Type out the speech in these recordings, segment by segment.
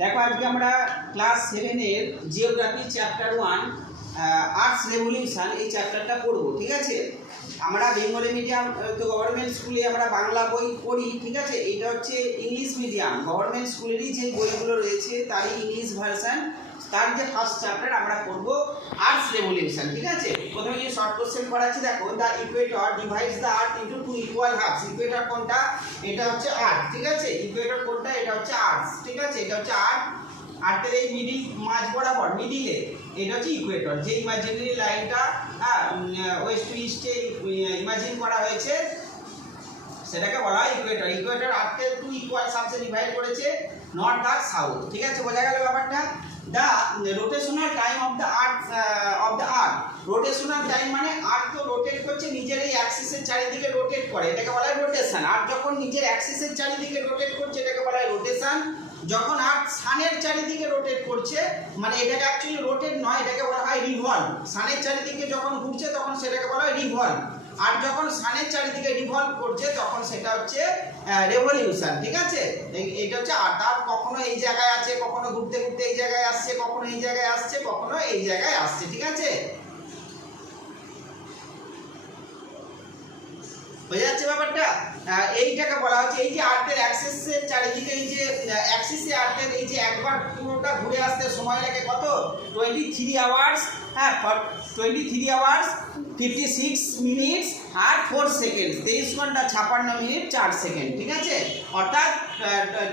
দেখো আজকে আমরা ক্লাস 7 এর জিওগ্রাফি চ্যাপ্টার 1 আর্টস রেভলিউশন এই চ্যাপ্টারটা পড়বো। ঠিক আছে, আমরা বেঙ্গলি মিডিয়াম তো গভর্নমেন্ট স্কুলে আমরা বাংলা বই পড়ি। ঠিক আছে, এটা হচ্ছে ইংলিশ মিডিয়াম গভর্নমেন্ট স্কুলেরই যে বইগুলো রয়েছে তারই ইংলিশ ভার্সান, তার যে ফার্স্ট চ্যাপ্টার আমরা পড়বো আর্টস রেভলিউশন। ঠিক আছে, প্রথমে যে শর্ট কোশ্চেন করাচ্ছি, দেখো the equator divides the earth into two equal halves. Equator কোনটা? এটা হচ্ছে আর্থ। ঠিক আছে, ইকুয়েটর কোনটা? এটা হচ্ছে আর্থ। ঠিক আছে, এটা হচ্ছে আর্থ। আর্থের এই মিডিল মাঝ বরাবর মিডিলে এটা হচ্ছে ইকুয়েটর, যে ইমাজিনারি লাইনটা ওয়েস্ট টু ইস্টে ইমাজিন করা হয়েছে সেটাকে বলা হয় ইকুয়েটর। ইকুয়েটর আর্থের টু ইকুয়াল সাবসে ডিভাইড করেছে, নর্থ আর সাউথ। ঠিক আছে, বোঝা গেল ব্যাপারটা। The rotational time of the earth rotational time মানে আর্থ তো রোটেট করছে, নিজের এই অ্যাক্সিসের চারিদিকে রোটেট করে, এটাকে বলা হয় রোটেশন। আর যখন নিজের অ্যাক্সিসের চারিদিকে রোটেট করছে এটাকে বলা হয় রোটেশন। যখন আর্থ সানের চারিদিকে রোটেট করছে, মানে এটাকে অ্যাকচুয়ালি রোটেট নয়, এটাকে বলা হয় রিভলভ। সানের চারিদিকে যখন ঘুরছে তখন সেটাকে বলা হয় রিভলভ। আর যখন সানের চারিদিকে রিভলভ করছে তখন সেটা হচ্ছে রেভলিউশন। ঠিক আছে, এটা হচ্ছে আর কখনো এই জায়গায় আছে, কখনো ঘুরতে ঘুরতে এই জায়গায় আসছে, কখনো এই জায়গায় আসছে, কখনো এই জায়গায় আসছে। ঠিক আছে, হয়ে যাচ্ছে ব্যাপারটা। এইটাকে বলা হচ্ছে এই যে আর্থের অ্যাক্সিসের চারিদিকে এই যে অ্যাক্সিসে আর্থের এই যে একবার পুরোটা ঘুরে আসতে সময় লাগে কত? 23 আওয়ার্স। হ্যাঁ, 23 আওয়ার্স 56 মিনিটস আর 4 সেকেন্ড, 23 ঘন্টা 56 মিনিট 4 সেকেন্ড। ঠিক আছে, অর্থাৎ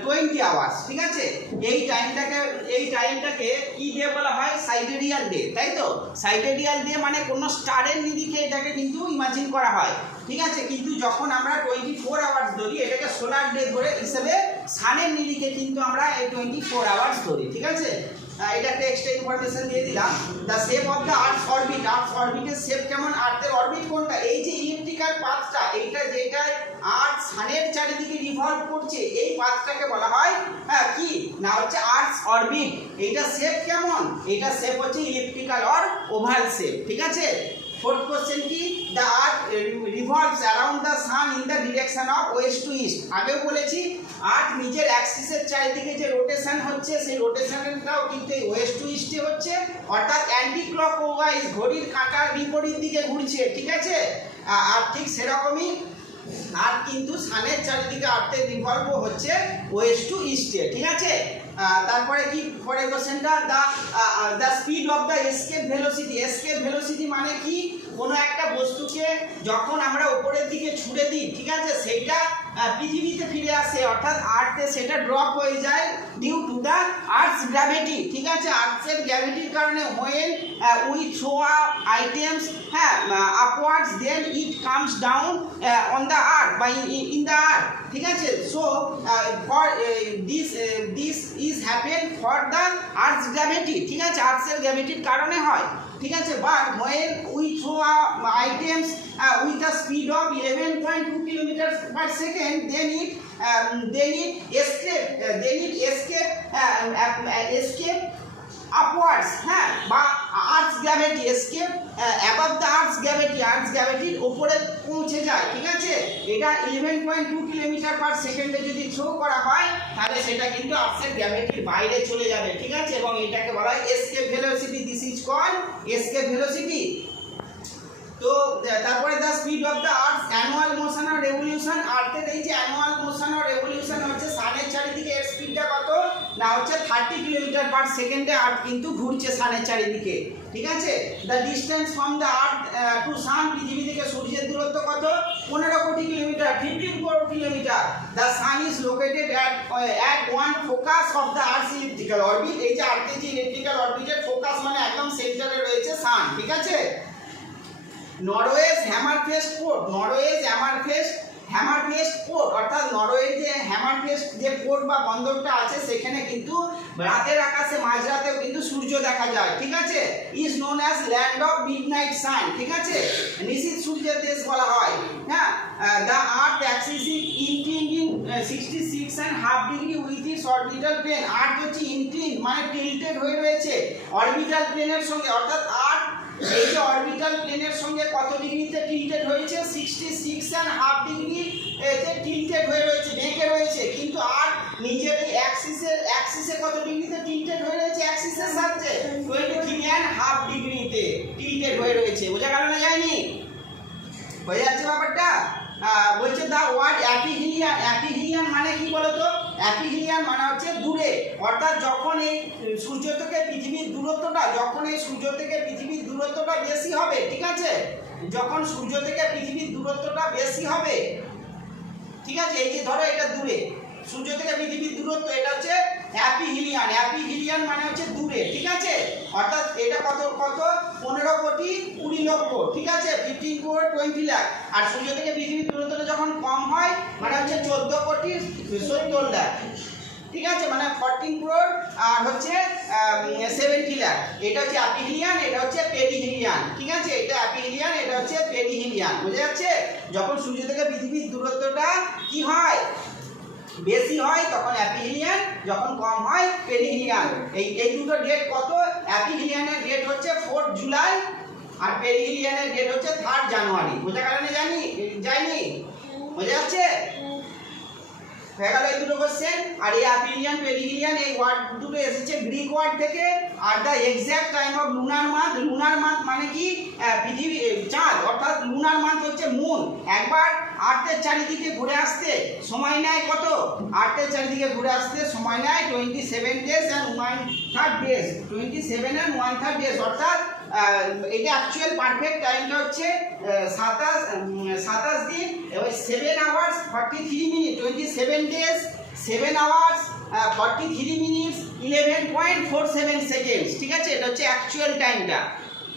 20 আওয়ার্স। ঠিক আছে, এই টাইমটাকে কি দিয়ে বলা হয়? সাইডেরিয়াল ডে। তাই তো, সাইডেরিয়াল ডে মানে কোনো স্টারের নিরিখে এটাকে কিন্তু ইমাজিন করা হয়। ঠিক আছে, কিন্তু যখন আমরা 24 আওয়ার্স ধরি এটাকে সোলার ডে ধরে হিসেবে সানের নিরিখে কিন্তু আমরা এই 24 আওয়ার্স ধরি। ঠিক আছে, এটা একটা এক্সট্রা ইনফরমেশন দিয়ে দিলাম। The shape of the earth orbit, earth অরবিটের শেপ কেমন? আর্থের অরবিট কোনটা? এই যে ইলিপ্টিক্যাল পাথটা, এইটা যেটায় আর্থ সানের চারিদিকে রিভলভ করছে এই পাথটাকে বলা হয় কি না? হচ্ছে আর্থ অরবিট। এইটা শেপ কেমন? এটা শেপ হচ্ছে ইলিপ্টিক্যাল অর ওভাল শেপ। ঠিক আছে, ফোর্থ কোশ্চেন কি? The earth revolves around the sun in the direction of west to east. আগেও বলেছি আর্থ নিজের অ্যাক্সিসের চারিদিকে যে রোটেশন হচ্ছে সেই রোটেশনটাও কিন্তু ওয়েস্ট টু ইস্টে হচ্ছে, অর্থাৎ অ্যান্টি ক্লকওয়াইজ, ঘড়ির কাঁটার বিপরীত দিকে ঘুরছে। ঠিক আছে, আর ঠিক সেরকমই আর্থ কিন্তু সানের চারিদিকে আর্থের রিভলভ হচ্ছে ওয়েস্ট টু ইস্টে। ঠিক আছে, তারপরে কি পরের কোশ্চেনটা? The speed of the escape velocity. Escape velocity মানে কি? কোনো একটা বস্তুকে যখন আমরা উপরের দিকে ছুড়ে দিই, ঠিক আছে, সেইটা পৃথিবীতে ফিরে আসে, অর্থাৎ আর্থে সেটা ড্রপ হয়ে যায় due to the earth's gravity. ঠিক আছে, আর্থের গ্র্যাভিটির কারণে when we throw items upwards then it comes down on the earth বা ইন দ্য আর্থ। ঠিক আছে, so for this is happen for the earth's gravity. ঠিক আছে, আর্থের গ্র্যাভিটির কারণে হয়। ঠিক আছে, but when we throw items with the speed of 11.2 kilometers per second, then it escape upwards, হ্যাঁ, বা earth's gravity escape above the earth's gravity, earth's গ্র্যাভিটির উপরে পৌঁছে যায়। ঠিক আছে, এটা 11.2 কিলোমিটার পার সেকেন্ডে যদি থ্রো করা হয় তাহলে সেটা কিন্তু আর্থের গ্র্যাভিটির বাইরে চলে যাবে। ঠিক আছে, এবং এটাকে বলা হয় escape velocity. This is called escape velocity. তো তারপরে the speed of the earth annual motion আর রেভলিউশন। আর্থের এই যে অ্যানুয়াল মোশন আর রেভলিউশন হচ্ছে সানের চারিদিকে, এর স্পিডটা কত না? হচ্ছে 30 কিলোমিটার পার সেকেন্ডে আর্থ কিন্তু ঘুরছে সানের চারিদিকে। ঠিক আছে, the distance from the earth to sun, পৃথিবী থেকে সূর্যের দূরত্ব কত? 15 কোটি kilometre, 15 crore kilometre. The sun is located at one focus of the earth elliptical orbit. এই যে আর্থের যে ইলিপ্টিক্যাল অরবিটের ফোকাস মানে একদম সেন্টারে রয়েছে সান। ঠিক আছে, নরওয়েজ হ্যামারফেস্ট পোর্ট, নরওয়েজ হ্যামারফেস্ট পোর্ট, অর্থাৎ নরওয়ের যে হ্যামারফেস্ট যে পোর্ট বা বন্দরটা আছে সেখানে কিন্তু রাতের আকাশে মাঝরাতেও কিন্তু সূর্য দেখা যায়। ঠিক আছে, is known as land of midnight sun. ঠিক আছে, নিশীথ সূর্যের দেশ বলা হয়। হ্যাঁ, the earth axis is inclining 66.5 degree with its orbital plane. Earth হচ্ছে ইনক্লিন মানে টিল্টেড হয়ে রয়েছে অরবিটাল প্লেনের সঙ্গে, অর্থাৎ আর্থ এই যে অরবিটাল প্লেনের সঙ্গে কত ডিগ্রিতে টিল্টেড হয়েছে? 66.5 ডিগ্রি এতে টিল্টেড হয়ে রয়েছে, বেঁকে রয়েছে। কিন্তু আর নিজের এই অ্যাক্সিসের অ্যাক্সিসে কত ডিগ্রিতে টিল্টেড হয়ে রয়েছে, অ্যাক্সিসের সাথে 23.5 ডিগ্রিতে টিল্টেড হয়ে রয়েছে। বোঝা গেল না যায়নি? হয়ে যাচ্ছে ব্যাপারটা। বলছে দা ওয়ার্ড অ্যাপিহিলিয়ান, অ্যাপিহিলিয়ান মানে কি বলতো? অ্যাপিহিলিয়ান মানে হচ্ছে দূরে, অর্থাৎ যখন এই সূর্য থেকে পৃথিবীর দূরত্বটা, যখন এই সূর্য থেকে পৃথিবীর দূরত্বটা বেশি হবে, ঠিক আছে, যখন সূর্য থেকে পৃথিবীর দূরত্বটা বেশি হবে, ঠিক আছে, এই যে ধরো এটা দূরে, সূর্য থেকে পৃথিবীর দূরত্ব, এটা হচ্ছে অ্যাপিহিলিয়ান। অ্যাপিহিলিয়ান মানে হচ্ছে দূরে, ঠিক আছে, অর্থাৎ এটা কত কত 15 কোটি 20 লক্ষ, ঠিক আছে, 15 crore 20 লাখ। আর সূর্য থেকে পৃথিবীর দূরত্বটা যখন কম হয় মানে হচ্ছে 14 কোটি 70 লাখ, ঠিক আছে, মানে 14 crore আর হচ্ছে 70 লাখ। এটা হচ্ছে অ্যাপিহিলিয়ান, এটা হচ্ছে পেরিহিলিয়ান, ঠিক আছে, এটা অ্যাপিহিলিয়ান, এটা হচ্ছে পেরিহিলিয়ান। বোঝা যাচ্ছে? যখন সূর্য থেকে পৃথিবীর দূরত্বটা কি হয়, বেশি হয়, তখন অ্যাপিহিলিয়ান, যখন কম হয় পেরিহিলিয়ান। এই দুটো ডেট কত? অ্যাপিহিলিয়ানের ডেট হচ্ছে 4 জুলাই আর পেরিহিলিয়ানের ডেট হচ্ছে 3 জানুয়ারি। বোঝা গেল না যায়নি? বোঝা যাচ্ছে? হয়ে গেল এই দুটো কোশ্চেন। আর এই অ্যাপিহিলিয়ান পেরিহিলিয়ান এই ওয়ার্ড দুটো এসেছে গ্রিক ওয়ার্ড থেকে। Are the exact time of lunar month, lunar month মানে কি? পৃথিবী চাঁদ, অর্থাৎ লুনার মান্থ হচ্ছে মুন, একবার আর্থের চারিদিকে ঘুরে আসতে সময় নেয় কত? আর্থের চারিদিকে ঘুরে আসতে সময় নেয় 27 days and 1/3 days, 27 and 1/3 days, অর্থাৎ এটা অ্যাকচুয়াল পারফেক্ট টাইমটা হচ্ছে 27 দিন, 7 hours 43 minutes, 27 days 7 hours 43 minutes 11.47 seconds, ঠিক আছে, এটা হচ্ছে অ্যাকচুয়াল টাইমটা।